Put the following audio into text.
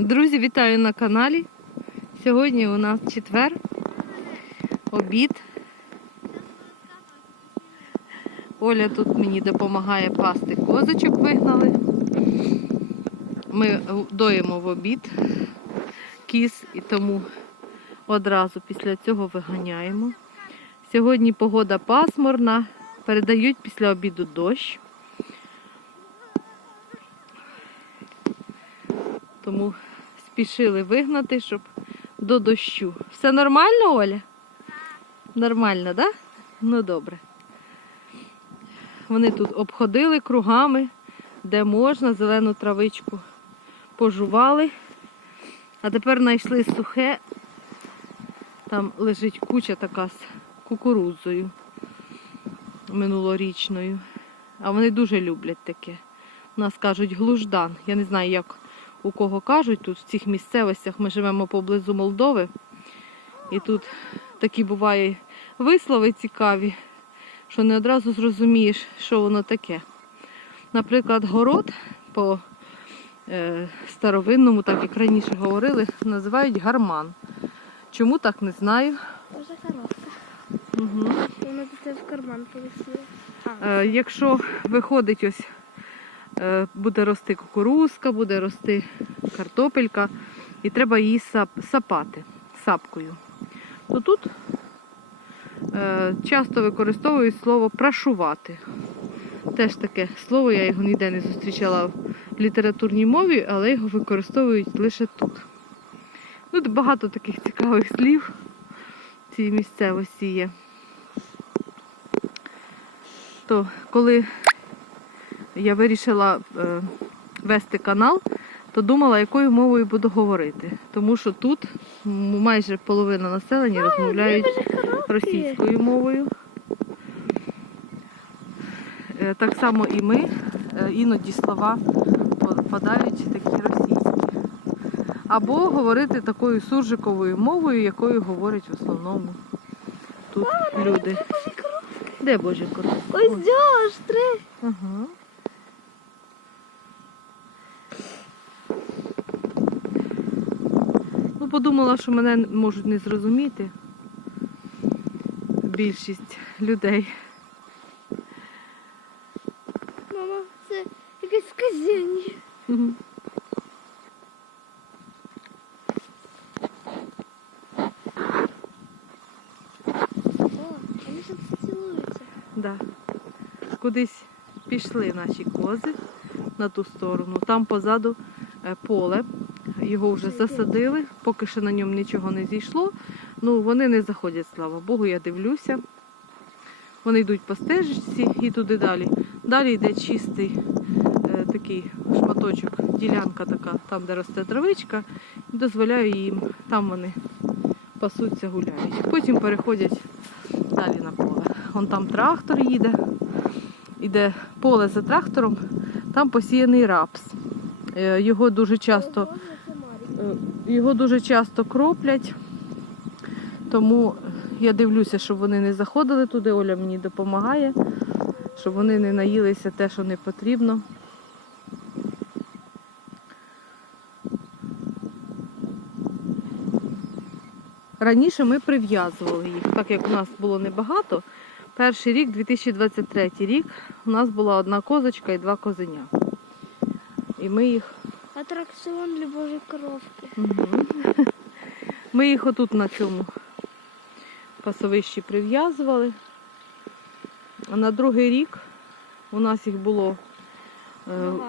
Друзі, вітаю на каналі. Сьогодні у нас четвер, обід. Оля тут мені допомагає пасти козочок вигнали. Ми доїмо в обід кіз і тому одразу після цього виганяємо. Сьогодні погода пасмурна, передають після обіду дощ. Тому спішили вигнати, щоб до дощу. Все нормально, Оля? Нормально, так? Да? Ну добре. Вони тут обходили кругами, де можна, зелену травичку пожували. А тепер знайшли сухе. Там лежить куча така з кукурудзою минулорічною. А вони дуже люблять таке. У нас кажуть глуждан. Я не знаю, як у кого кажуть тут в цих місцевостях. Ми живемо поблизу Молдови. І тут такі буває вислови цікаві, що не одразу зрозумієш, що воно таке. Наприклад, город по е, старовинному, так як раніше говорили, називають гарман. Чому так не знаю. Дуже коробка. Угу. Вона до тебе в карман полетіла. Е, якщо виходить ось, буде рости кукурузка, буде рости картопелька, і треба її сап, сапати сапкою, то тут е, часто використовують слово прашувати. Теж таке слово, я його ніде не зустрічала в літературній мові, але його використовують лише тут. Тут багато таких цікавих слів в цій місцевості є то коли я вирішила е, вести канал, то думала, якою мовою буду говорити. Тому що тут майже половина населення розмовляють російською мовою. Е, Так само і ми, е, іноді слова попадають такі російські. Або говорити такою суржиковою мовою, якою говорять в основному тут люди. Де Божі коровки? Ось дяж, три. Ага. Подумала, що мене можуть не зрозуміти більшість людей. Мама, це якесь сказіння. О, вони ще цілуються. Да. Кудись пішли наші кози на ту сторону. Там позаду е, поле. Його вже засадили, поки що на ньому нічого не зійшло. Ну, вони не заходять, слава Богу, я дивлюся. Вони йдуть по стежечці і туди далі. Далі йде чистий е, такий шматочок, ділянка така, там, де росте травичка, дозволяю їм, там вони пасуться, гуляють. Потім переходять далі на поле. Вон там трактор їде, іде поле за трактором, там посіяний рапс. Е, Його дуже часто Ого, це Марік. Е, Його дуже часто кроплять, тому я дивлюся, щоб вони не заходили туди. Оля мені допомагає, щоб вони не наїлися те, що не потрібно. Раніше ми прив'язували їх, так як у нас було небагато. Перший рік, 2023 рік, у нас була одна козочка і два козеня. І ми їх Атракціон для Божої коровки. Угу. Ми їх отут на цьому пасовищі прив'язували. А на другий рік у нас їх було е, Багато.